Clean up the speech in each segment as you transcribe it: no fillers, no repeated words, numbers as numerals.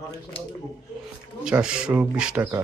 420 টাকা।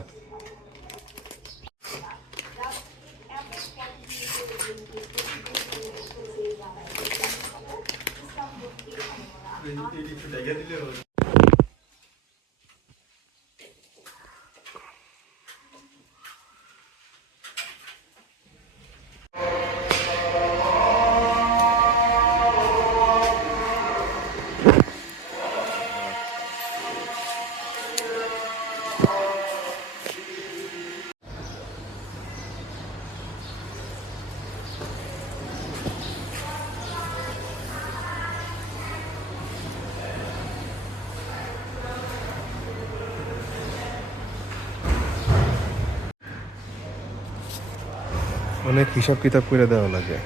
অনেক হিসাব কিতাব করে দেওয়া লাগে।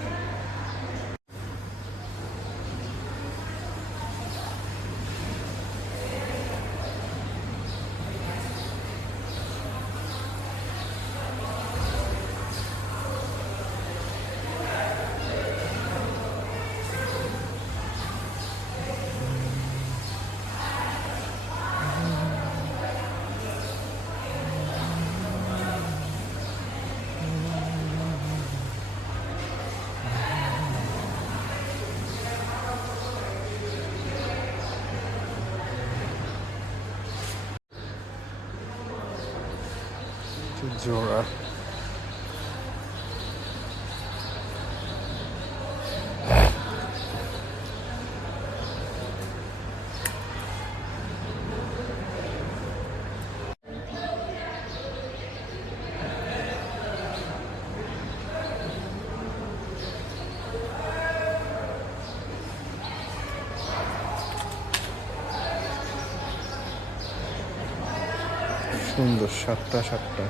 জোড়া সুন্দর, 7টা 7টা।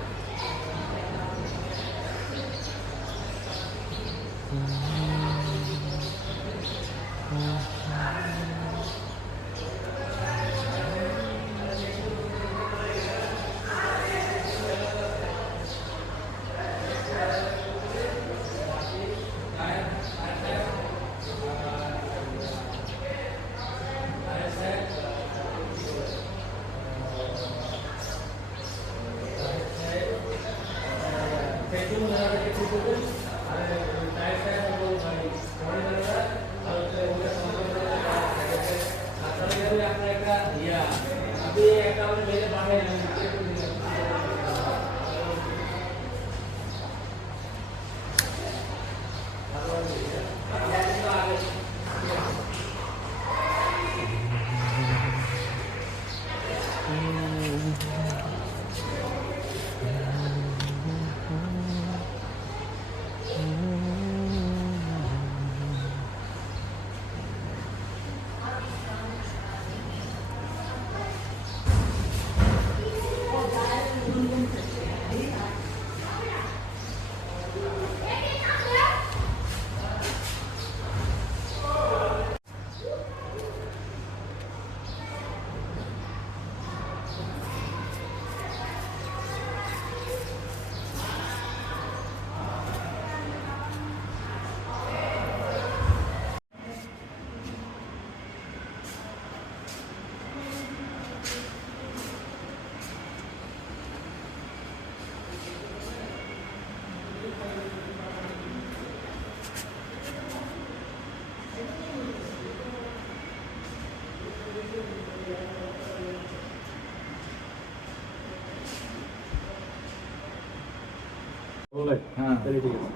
হ্যাঁ, ঠিক আছে।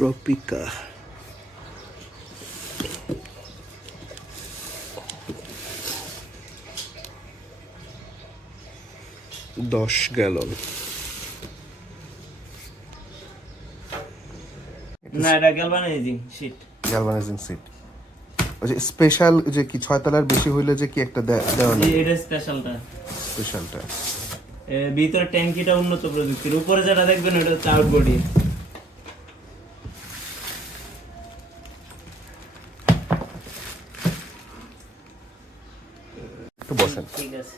ট্রপিকা। দশ গ্যালন। না, এটা গ্যালভানাইজিং শীট। Galvanising seat. ওই যে স্পেশাল যে কি 6 তলার বেশি হইলে যে কি একটা দেওয়া না, এটা স্পেশালটা। স্পেশালটা। ভিতরে ট্যাঙ্কিটা উন্নত প্রযুক্তির, উপরে যেটা দেখবেন ওটা হচ্ছে আউট বডি। একটু বসেন। ঠিক আছে।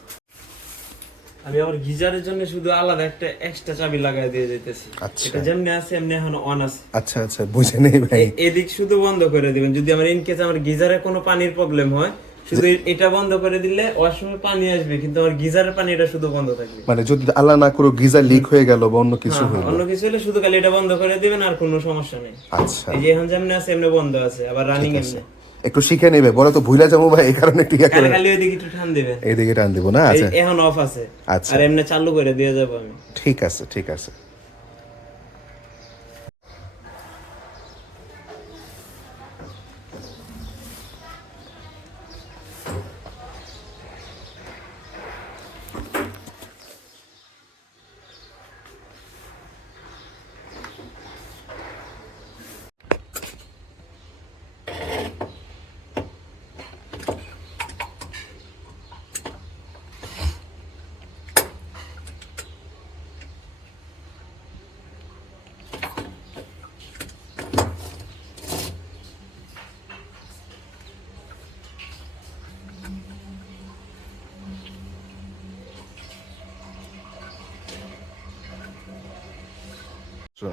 আমি আমার গিজারের জন্য শুধু আলাদা একটা এক্সট্রা চাবি লাগাই দিয়ে যাইতেছি। আচ্ছা। এটা যেমনি আছে এমনি এখন অন আছে। আচ্ছা আচ্ছা, বুঝে নেই ভাই। এদিক শুধু বন্ধ করে দিবেন যদি আমার ইন কেস আমার গিজারে কোনো পানির প্রবলেম হয়, শুধু এটা বন্ধ করে দিলে ওয়াশরুমে পানি আসবে, কিন্তু আমার গিজারের পানি এটা শুধু বন্ধ থাকবে। মানে যদি আল্লাহ না করো গিজার লিক হয়ে গেল বা অন্য কিছু হলো, অন্য কিছু হলে শুধু খালি এটা বন্ধ করে দিবেন, আর কোনো সমস্যা নেই। আচ্ছা, এই যে এখন যেমনি আছে এমনি বন্ধ আছে, আবার রানিং এমনি। একটু শিখে নেবে, বলে তো ভুলে যাবো ভাই, এই কারণে ঠিক আছে। খালি ওইদিকে একটু টান দিবেন, এইদিকে টান দিব না। আচ্ছা, এখন অফ আছে। আচ্ছা, আর এমনি চালু করে দিয়ে যাবো আমি। ঠিক আছে ঠিক আছে।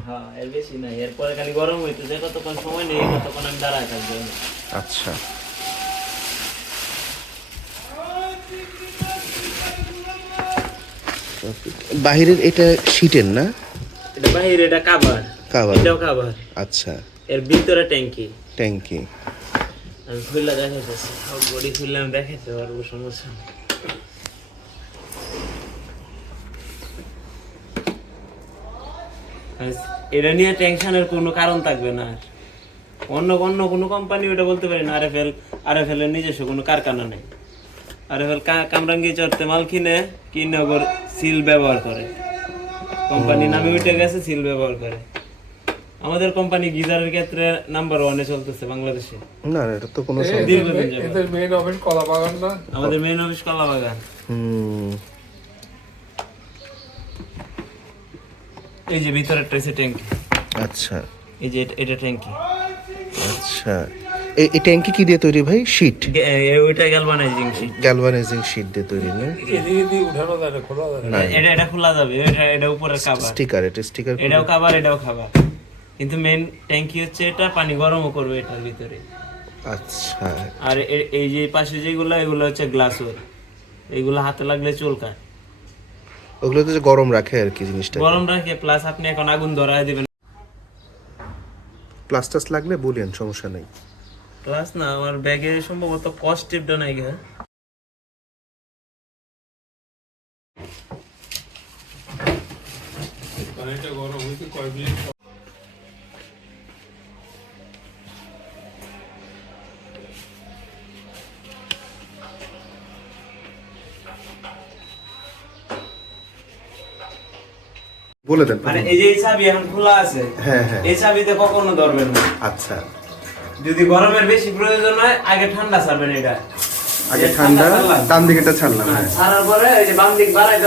হ্যাঁ, এর বেশি নাই। এরপরে খালি গরম হইতো, যে কতক্ষণ সময় নেই ততক্ষণ আমি দাঁড়ায় থাকবো। আচ্ছা, বাহিরের এটা শীটের না? এটা বাহিরে, এটা কাভার। কাভার, এটাও কাভার। আচ্ছা, এর ভিতরে ট্যাঙ্কি। ট্যাঙ্কি। আমি খুললা দেখাইতেছি, সব বডি খুললে আমি দেখাইতে পারবো, সমস্যা নেই। এটা নিয়ে টেনশনের কোনো কারণ থাকবে না। অন্য অন্য কোনো কোম্পানি ওটা বলতে পারি না, আরএফএল এর নিজস্ব কোনো কারখানা নেই। আরএফএল কামরাঙ্গি চড়তে মাল কিনে সিল ব্যবহার করে, কোম্পানি নামে উঠে গেছে, সিল ব্যবহার করে। আমাদের কোম্পানি গিজারের ক্ষেত্রে নাম্বার 1-এ চলতেছে বাংলাদেশে। না এটা তো কোনো এদের মেইন অফিস কলাবাগান না? আমাদের মেইন অফিস কলাবাগান। এই যে ভিতরে ট্রেসে ট্যাঙ্কি। আচ্ছা, এই যে এটা ট্যাঙ্কি। আচ্ছা, এই ট্যাঙ্কি কি দিয়ে তৈরি ভাই? শীট? ওইটা গ্যালভানাইজিং শীট। গ্যালভানাইজিং শীট দিয়ে তৈরি না? এদিকে দিয়ে উঠানো যায় না, খোলা যায় না। এটা খোলা যাবে, এটা উপরের কভার। স্টিকার, এটা স্টিকার। এটাও কভার, এটাও কভার, কিন্তু মেইন ট্যাঙ্কি হচ্ছে এটা, পানি গরমও করবে এটার ভিতরে। আচ্ছা, আর এই যে পাশে যেগুলো, এগুলো হচ্ছে গ্লাসওয়ার। এইগুলো হাতে লাগলে চুলকায়। ওগুলো তো যে গরম রাখে আর কি জিনিসটা। গরম রাখে, প্লাস আপনি এখন আগুন ধরায় দিবেন। প্লাস্টাস লাগলে বলেন, সমস্যা নেই। প্লাস না, আমার ব্যাগে সম্ভবত কস্ট টিপটা নাই গে। পানিটা গরম হইতে কয় মিনিট? বলে দেন। মানে এই যে এই চাবি এখন খোলা আছে, হ্যাঁ হ্যাঁ, এই চাবিতে কখনো ধরবেন না। আচ্ছা, যদি গরমের বেশি প্রয়োজন হয়, আগে ঠান্ডা ছাড়বেন। এটা আগে ঠান্ডা, ডান দিকেটা ছাড়লাম। হ্যাঁ, ছাড়ার পরে এই যে বাম দিক বাড়াই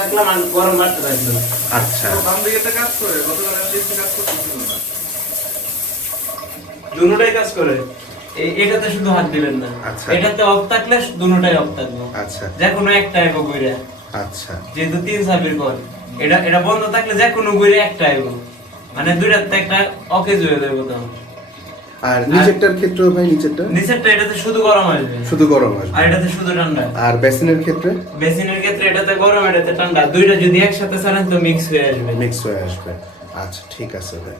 রাখলাম, আর গরম বাড়তে রাখলাম। আচ্ছা, বাম দিকেটা কাজ করে, গতকাল আমি দেখছি কাজ করতেছিল না। দুটোটাই কাজ করে। এটাতে শুধু হাত দিবেন না। আচ্ছা। এটাতে অফ থাকলে দুটোটাই অফ থাকবে। আচ্ছা, যে কোনো একটা এগো ঘুরে। আচ্ছা, যেহেতু 3 চাবির ঘর, এটা বন্ধ থাকলে যে কোনো ঘুরে একটা এগো, মানে দুইটাতে একটা অকেজ হয়ে যাবে তখন। আর নিচেরটার ক্ষেত্রে ভাই, নিচেরটা এটাতে শুধু গরম আসবে, শুধু গরম আসবে, আর এটাতে শুধু ঠান্ডা। আর বেসিনের ক্ষেত্রে? বেসিনের ক্ষেত্রে এটাতে গরম, এটাতে ঠান্ডা, দুইটা যদি একসাথে ছাড়েন তো মিক্স হয়ে আসবে। মিক্স হয়ে আসবে। আচ্ছা, ঠিক আছে ভাই।